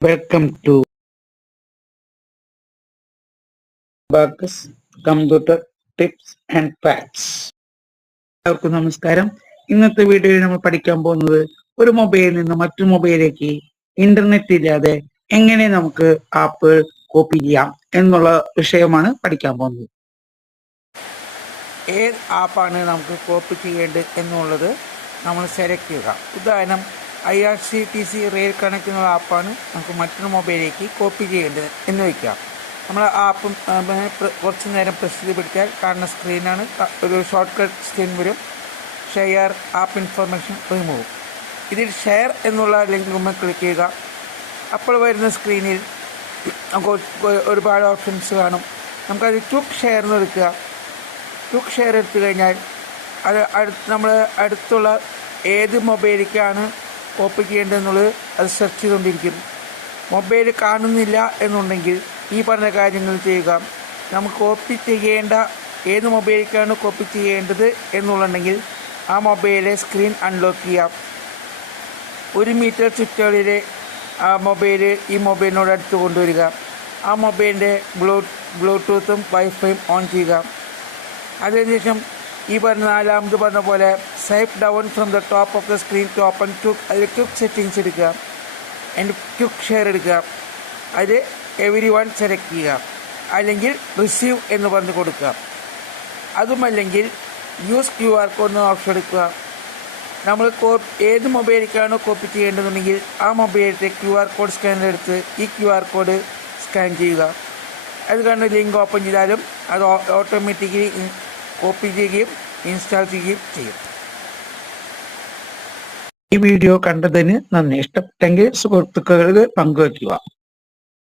Welcome to Bugs Computer Tips and Facts. എല്ലാവർക്കും നമസ്കാരം. ഇന്നത്തെ വീഡിയോയിൽ നമ്മൾ പഠിക്കാൻ പോകുന്നത് ഒരു മൊബൈലിൽ നിന്ന് മറ്റൊരു മൊബൈലിലേക്ക് ഇന്റർനെറ്റ് ഇല്ലാതെ എങ്ങനെ നമുക്ക് ആപ്പ് കോപ്പി ചെയ്യാം എന്നുള്ള വിഷയമാണ് പഠിക്കാൻ പോകുന്നത്. ഏത് ആപ്പാണ് നമുക്ക് കോപ്പി ചെയ്യേണ്ടത് എന്നുള്ളത് നമ്മൾ സെലക്ട് ചെയ്യുക. ഉദാഹരണം IRCTC റെയിൽ കണക്ട് എന്നുള്ള ആപ്പാണ് നമുക്ക് മറ്റൊരു മൊബൈലിലേക്ക് കോപ്പി ചെയ്യേണ്ടത് എന്ന് വയ്ക്കാം. നമ്മൾ ആപ്പ് കുറച്ച് നേരം പ്രസ് ചെയ്ത് പിടിച്ചാൽ കാണുന്ന സ്ക്രീനാണ്. ഒരു ഷോർട്ട് കട്ട് സ്ക്രീൻ വരും. Share app information remove. ഇതിൽ ഷെയർ എന്നുള്ള ലിങ്ക് നമ്മൾ ക്ലിക്ക് ചെയ്യുക. അപ്പോൾ വരുന്ന സ്ക്രീനിൽ നമുക്ക് ഒരുപാട് ഓപ്ഷൻസ് കാണും. നമുക്കത് ക്വിക്ക് ഷെയർ എന്ന് എടുക്കുക. ക്വിക്ക് ഷെയർ എടുത്തു കഴിഞ്ഞാൽ അത് നമ്മൾ അടുത്തുള്ള ഏത് മൊബൈലിലേക്കാണ് കോപ്പി ചെയ്യേണ്ടതെന്നുള്ളത് അത് സെർച്ച് ചെയ്തുകൊണ്ടിരിക്കും. മൊബൈൽ കാണുന്നില്ല എന്നുണ്ടെങ്കിൽ ഈ പറഞ്ഞ കാര്യങ്ങൾ ചെയ്യുക. നമുക്ക് കോപ്പി ചെയ്യേണ്ട ഏത് മൊബൈലിലേക്കാണ് കോപ്പി ചെയ്യേണ്ടത് എന്നുണ്ടെങ്കിൽ ആ മൊബൈലിലെ സ്ക്രീൻ അൺലോക്ക് ചെയ്യാം. 1 മീറ്റർ ചുറ്റളവിലെ ആ മൊബൈൽ ഈ മൊബൈലിനോട് അടുത്ത് കൊണ്ടുവരിക. ആ മൊബൈലിൻ്റെ ബ്ലൂടൂത്തും വൈഫൈയും ഓൺ ചെയ്യുക. അതിനുശേഷം ഈ നാലാമത് പറഞ്ഞ പോലെ swipe down from the top of the screen to open അതിൽ ക്വിക്ക് സെറ്റിങ്സ് എടുക്കുക. ആൻഡ് ക്വിക്ക് ഷെയർ എടുക്കുക. അത് എവരി1 സെലക്ട് ചെയ്യുക. അല്ലെങ്കിൽ റിസീവ് എന്ന് പറഞ്ഞ് കൊടുക്കുക. അതുമല്ലെങ്കിൽ യൂസ് QR കോഡ് എന്ന ഓപ്ഷൻ എടുക്കുക. നമ്മൾ ഏത് മൊബൈലിലേക്കാണോ കോപ്പി ചെയ്യേണ്ടതുണ്ടെങ്കിൽ ആ മൊബൈലിൻ്റെ QR കോഡ് സ്കാനർ എടുത്ത് ഈ QR കോഡ് സ്കാൻ ചെയ്യുക. അത് കണ്ട് ലിങ്ക് ഓപ്പൺ ചെയ്താലും അത് ഓട്ടോമാറ്റിക്കലി കോപ്പി ചെയ്യുകയും ഇൻസ്റ്റാൾ ചെയ്യുകയും ചെയ്യും. ഈ വീഡിയോ കണ്ടതിന് നന്ദി. ഇഷ്ടപ്പെട്ടെങ്കിൽ സുഹൃത്തുക്കളിൽ പങ്കുവയ്ക്കുക.